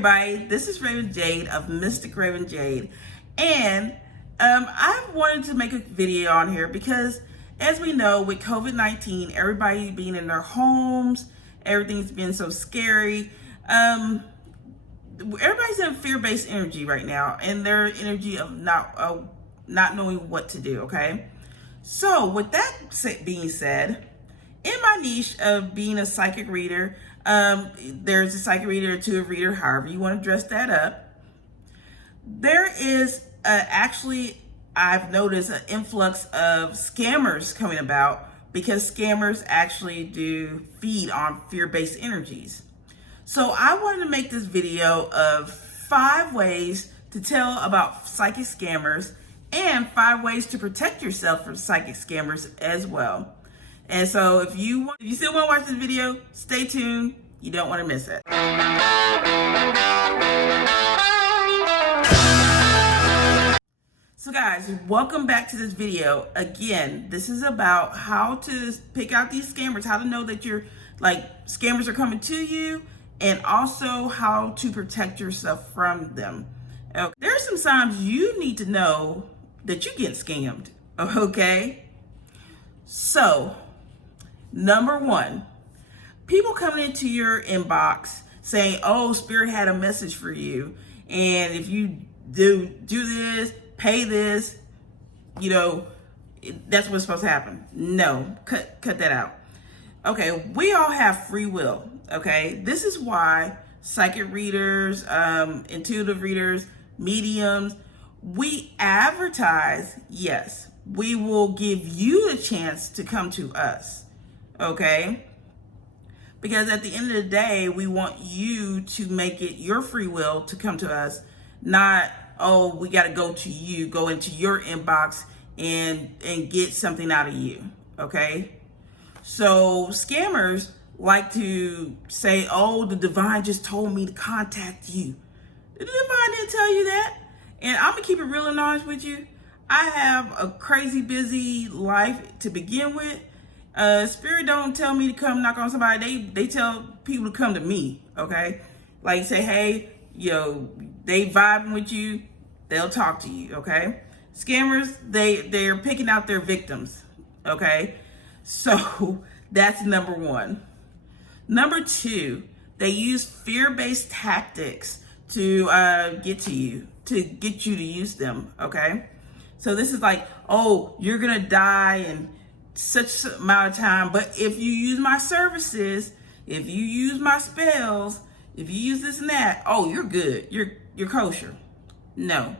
everybody, this is Raven Jade of Mystic Raven Jade, and I wanted to make a video on here because, as we know, with COVID-19, everybody being in their homes, everything's been so scary. Everybody's in fear-based energy right now, and their energy of not knowing what to do. Okay, so with that being said, in my niche of being a psychic reader, there's a psychic reader, intuitive reader, however you want to dress that up. There is actually, I've noticed an influx of scammers coming about because scammers actually do feed on fear-based energies. So I wanted to make this video of 5 ways to tell about psychic scammers and 5 ways to protect yourself from psychic scammers as well. And so if you still want to watch this video, stay tuned. You don't want to miss it. So guys, welcome back to this video. Again, this is about how to pick out these scammers, how to know that scammers are coming to you, and also how to protect yourself from them. Okay. There are some signs you need to know that you're getting scammed, okay? So, number 1, people coming into your inbox saying, oh, Spirit had a message for you, and if you do this, pay this, that's what's supposed to happen. No, cut that out. Okay, we all have free will, okay? This is why psychic readers, intuitive readers, mediums, we advertise, yes, we will give you the chance to come to us, okay? Because at the end of the day, we want you to make it your free will to come to us, not, oh, we got to go into your inbox and get something out of you, okay? So scammers like to say, oh, the divine just told me to contact you. The divine didn't tell you that. And I'm going to keep it real and honest with you. I have a crazy busy life to begin with. Spirit don't tell me to come knock on somebody. They tell people to come to me, okay? Like say, hey, they vibing with you, they'll talk to you, okay? Scammers, they're picking out their victims, okay? So that's number 1. Number 2, they use fear-based tactics to get you to use them, okay? So this is like, oh, you're gonna die in such amount of time, but if you use my services, if you use my spells, if you use this and that, oh, you're good, you're kosher. No.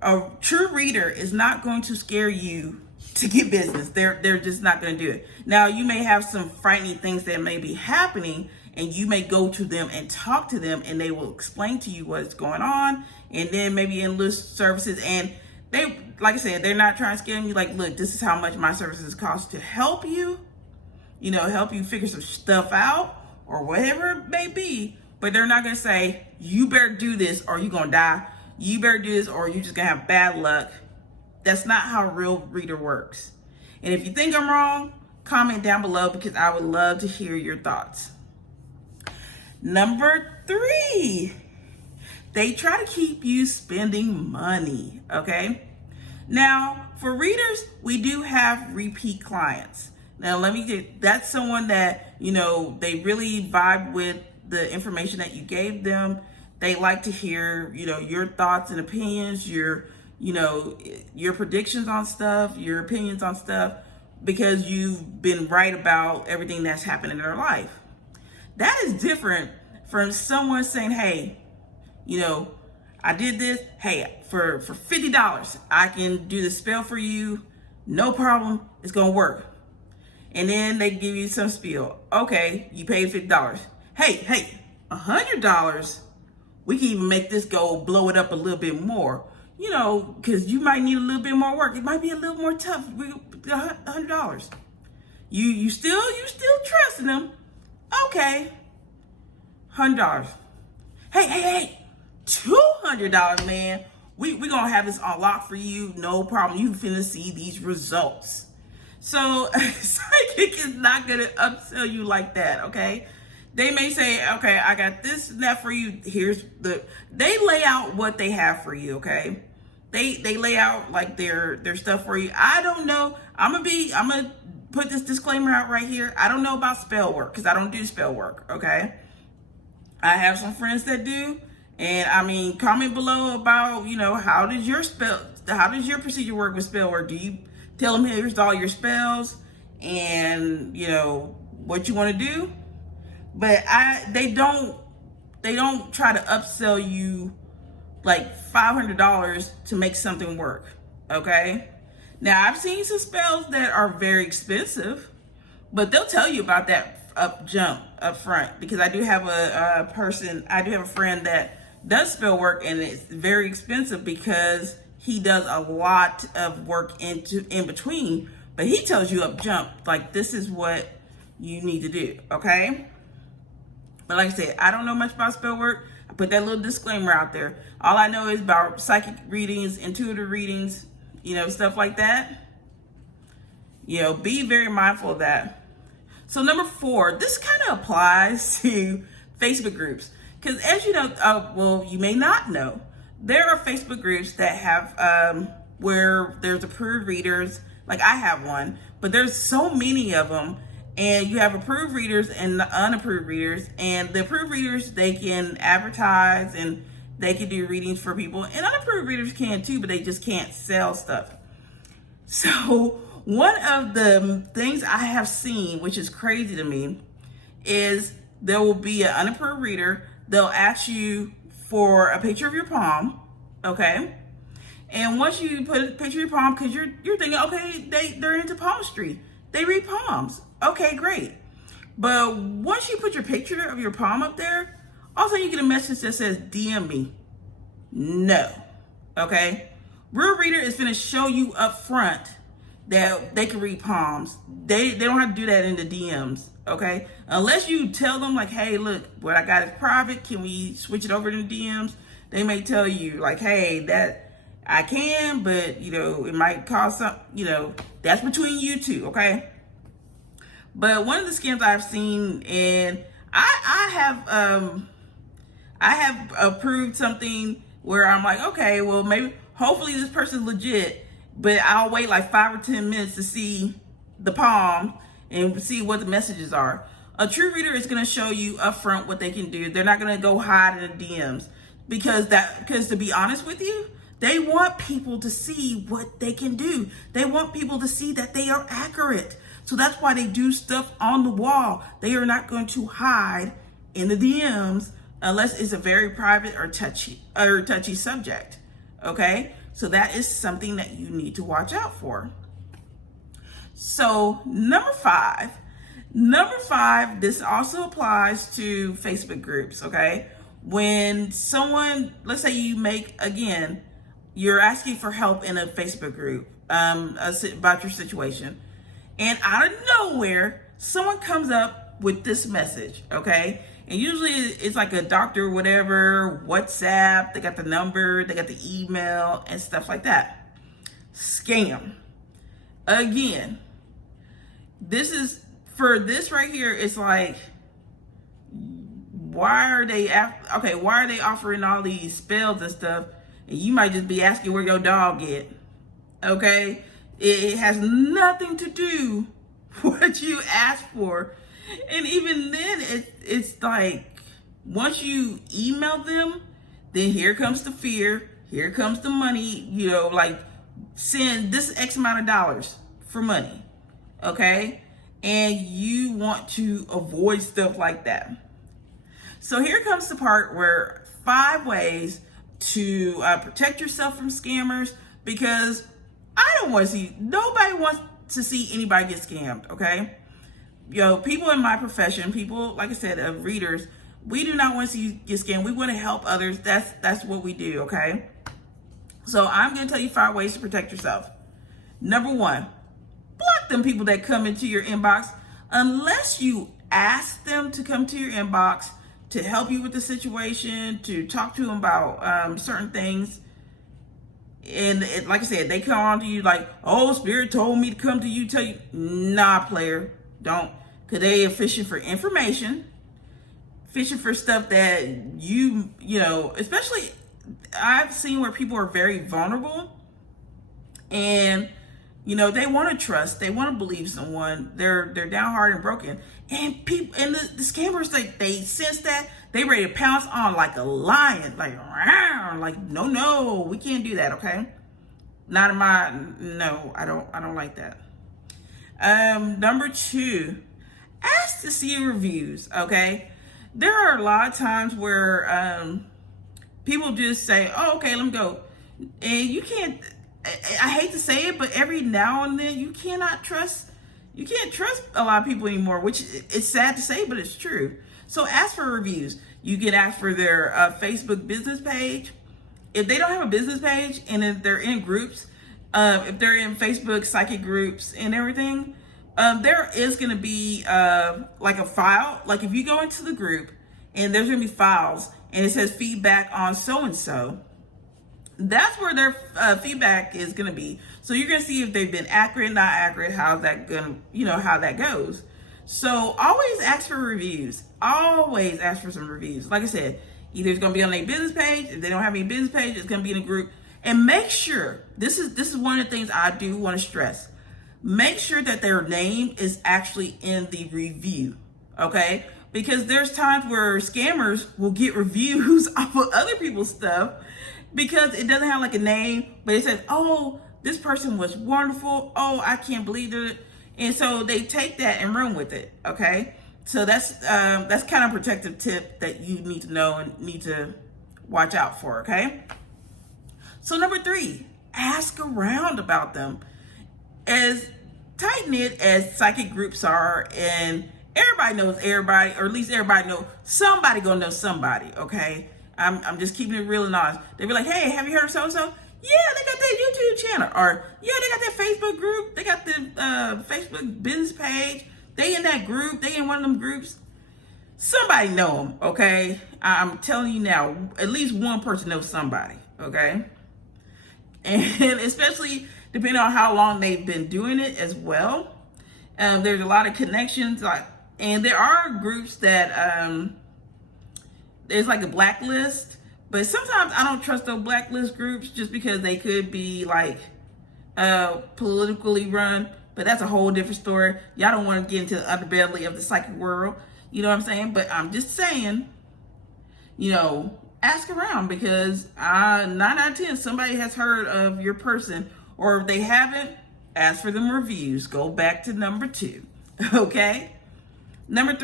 A true reader is not going to scare you to get business. They're just not going to do it. Now, you may have some frightening things that may be happening, and you may go to them and talk to them, and they will explain to you what's going on, and then maybe enlist services. And they, like I said, they're not trying to scare you. Like, look, this is how much my services cost to help you, help you figure some stuff out or whatever it may be. But they're not going to say, you better do this or you're going to die. You better do this or you're just going to have bad luck. That's not how a real reader works. And if you think I'm wrong, comment down below because I would love to hear your thoughts. Number 3, they try to keep you spending money, okay? Now, for readers, we do have repeat clients. Now, that's someone that, they really vibe with the information that you gave them. They like to hear, your thoughts and opinions, your predictions on stuff, your opinions on stuff, because you've been right about everything that's happened in their life. That is different from someone saying, hey, I did this. Hey, for $50, I can do the spell for you. No problem. It's going to work. And then they give you some spiel. Okay, you paid $50. Hey, $100. We can even make this blow it up a little bit more. Because you might need a little bit more work. It might be a little more tough. $100. You still trusting them? Okay, $100. Hey, $200, man. We gonna have this unlocked for you. No problem. You finna see these results. So psychic is not gonna upsell you like that. Okay, They may say, okay, I got this and that for you. They lay out what they have for you, okay? They lay out like their stuff for you. I don't know. I'm gonna put this disclaimer out right here. I don't know about spell work because I don't do spell work, okay? I have some friends that do. And I mean, comment below about, how does your procedure work with spell work? Do you tell them, here's all your spells and, what you want to do? But they don't try to upsell you like $500 to make something work, okay? Now, I've seen some spells that are very expensive, but they'll tell you about that up front, because I do have a friend that does spell work, and it's very expensive because he does a lot of work in between, but he tells you up jump, like, this is what you need to do, okay? But like I said, I don't know much about spell work. I put that little disclaimer out there. All I know is about psychic readings, intuitive readings, stuff like that. Be very mindful of that. So number 4, this kind of applies to Facebook groups. Because as you know, you may not know, there are Facebook groups that have where there's approved readers. Like I have one, but there's so many of them. And you have approved readers and unapproved readers. And the approved readers, they can advertise and they can do readings for people. And unapproved readers can too, but they just can't sell stuff. So one of the things I have seen, which is crazy to me, is there will be an unapproved reader. They'll ask you for a picture of your palm, okay? And once you put a picture of your palm, because you're thinking, okay, they're into palmistry. They read palms. Okay, great. But once you put your picture of your palm up there, all of a sudden you get a message that says, DM me. No. Okay? Real Reader is going to show you up front that they can read palms. They don't have to do that in the DMs. Okay? Unless you tell them, like, hey, look, what I got is private. Can we switch it over to the DMs? They may tell you, like, hey, that I can, but, it might cause some, that's between you two, okay? But one of the scams I've seen, and I have approved something where I'm like, okay, well, maybe, hopefully this person's legit, but I'll wait like 5 or 10 minutes to see the palm and see what the messages are. A true reader is going to show you up front what they can do. They're not going to go hide in the DMs because to be honest with you, they want people to see what they can do. They want people to see that they are accurate. So that's why they do stuff on the wall. They are not going to hide in the DMs unless it's a very private or touchy subject. Okay? So that is something that you need to watch out for. So number five, this also applies to Facebook groups, okay? When someone, let's say you you're asking for help in a Facebook group about your situation, and out of nowhere, someone comes up with this message, okay? And usually it's like a doctor, whatever, WhatsApp, they got the number, they got the email, and stuff like that. Scam. Again, this right here, it's like, why are they offering all these spells and stuff? And you might just be asking where your dog is. Okay? It has nothing to do with what you asked for. And even then, it's like, once you email them, then here comes the fear, here comes the money, like, send this X amount of dollars for money. Okay? And you want to avoid stuff like that. So here comes the part where 5 ways to protect yourself from scammers, because nobody wants to see anybody get scammed, okay? People in my profession, people, like I said, readers, we do not want to see you get scammed. We want to help others. That's what we do, okay? So I'm going to tell you 5 ways to protect yourself. Number 1, block them people that come into your inbox unless you ask them to come to your inbox to help you with the situation, to talk to them about certain things. And like I said, they come on to you like, oh, Spirit told me to come to you, tell you. Nah, player, don't. Because they are fishing for information. fishing for stuff that you know, especially I've seen where people are very vulnerable and they want to trust, they want to believe someone, they're down hard and broken, and people and the scammers, they sense that, they ready to pounce on like a lion, like no, we can't do that, okay? Not in my, no, I don't like that. Number 2, ask to see reviews, okay? There are a lot of times where people just say, oh, okay, let me go. And you can't, I hate to say it, but every now and then you can't trust a lot of people anymore, which is sad to say, but it's true. So ask for reviews. You can ask for their Facebook business page. If they don't have a business page and if they're in groups, if they're in Facebook psychic groups and everything, there is going to be like a file. Like if you go into the group and there's going to be files and it says feedback on so-and-so, that's where their feedback is going to be. So you're going to see if they've been accurate, not accurate, how's that going to, how that goes. So always ask for reviews. Always ask for some reviews. Like I said, either it's going to be on their business page. If they don't have any business page, it's going to be in a group. And make sure, this is one of the things I do want to stress. Make sure that their name is actually in the review, okay? Because there's times where scammers will get reviews off of other people's stuff because it doesn't have like a name, but it says, oh, this person was wonderful. Oh, I can't believe it. And so they take that and run with it, okay? So that's kind of a protective tip that you need to know and need to watch out for, okay? So number 3, ask around about them. As tight-knit as psychic groups are, and everybody knows everybody, or at least everybody knows somebody gonna know somebody, okay? I'm just keeping it real and honest. They be like, hey, have you heard of so-and-so? Yeah, they got that YouTube channel. Or, yeah, they got that Facebook group. They got the Facebook business page. They in that group. They in one of them groups. Somebody know them, okay? I'm telling you now, at least one person knows somebody, okay? And especially depending on how long they've been doing it as well. There's a lot of connections, and there are groups that there's like a blacklist, but sometimes I don't trust those blacklist groups just because they could be like politically run, but that's a whole different story. Y'all don't want to get into the underbelly of the psychic world, you know what I'm saying? But I'm just saying, ask around, because 9 out of 10, somebody has heard of your person, or if they haven't, ask for them reviews. Go back to number 2, okay? Number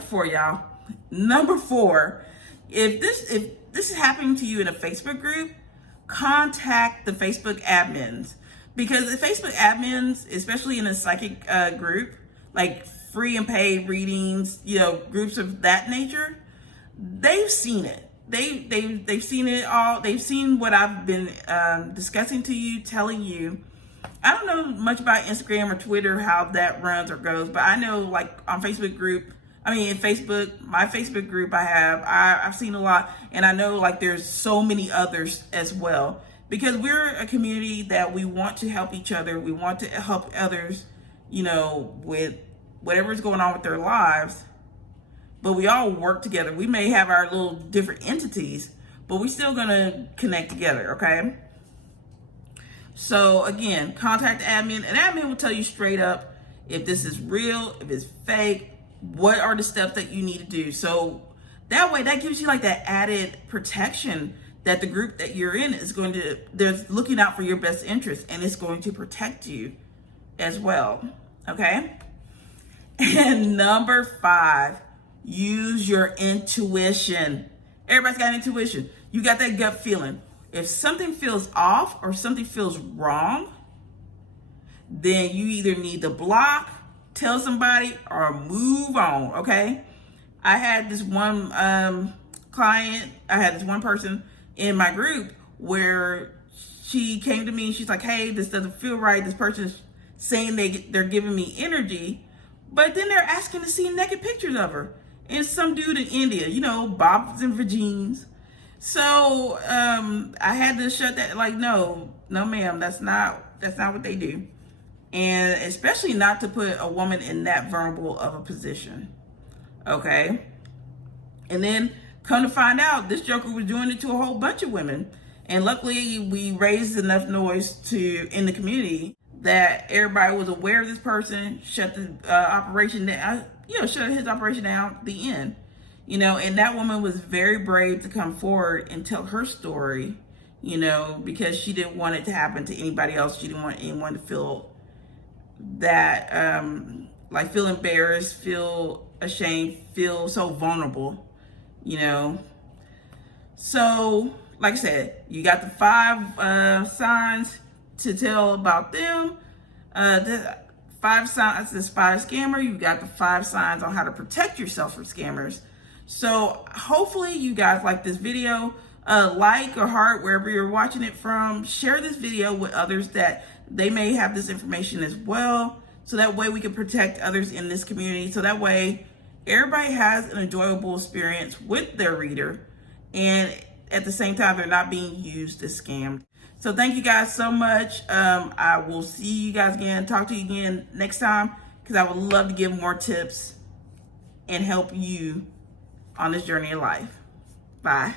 4, y'all. Number 4, if this is happening to you in a Facebook group, contact the Facebook admins, because the Facebook admins, especially in a psychic group, like free and paid readings, groups of that nature, they've seen it. They've seen it all. They've seen what I've been discussing to you, telling you. I don't know much about Instagram or Twitter, how that runs or goes, but I know like on Facebook group, in Facebook, my Facebook group I've seen a lot, and I know like there's so many others as well, because we're a community that we want to help each other. We want to help others, with whatever's going on with their lives, but we all work together. We may have our little different entities, but we're still gonna connect together, okay? So again, contact admin, and admin will tell you straight up if this is real, if it's fake, what are the steps that you need to do. So that way, that gives you like that added protection that the group that you're in is they're looking out for your best interest, and it's going to protect you as well, okay? And number 5, use your intuition. Everybody's got intuition. You got that gut feeling. If something feels off or something feels wrong, then you either need to block, tell somebody, or move on, okay? I had this one client, I had this one person in my group where she came to me and she's like, hey, this doesn't feel right. This person's saying they're giving me energy, but then they're asking to see naked pictures of her. And some dude in India, bobs and vagines. So I had to shut that, like, no, ma'am, that's not what they do. And especially not to put a woman in that vulnerable of a position. Okay. And then come to find out, this joker was doing it to a whole bunch of women. And luckily, we raised enough noise in the community that everybody was aware of this person, shut the operation down, shut his operation down at the end. And that woman was very brave to come forward and tell her story, because she didn't want it to happen to anybody else. She didn't want anyone to feel that, feel embarrassed, feel ashamed, feel so vulnerable, So, like I said, you got the 5 signs to tell about them. The 5 signs to spot a scammer. You got the 5 signs on how to protect yourself from scammers. So hopefully you guys like this video. Like or heart wherever you're watching it from. Share this video with others that they may have this information as well. So that way we can protect others in this community. So that way everybody has an enjoyable experience with their reader. And at the same time, they're not being used as scammed. So thank you guys so much. I will see you guys again, talk to you again next time, because I would love to give more tips and help you on this journey of life. Bye.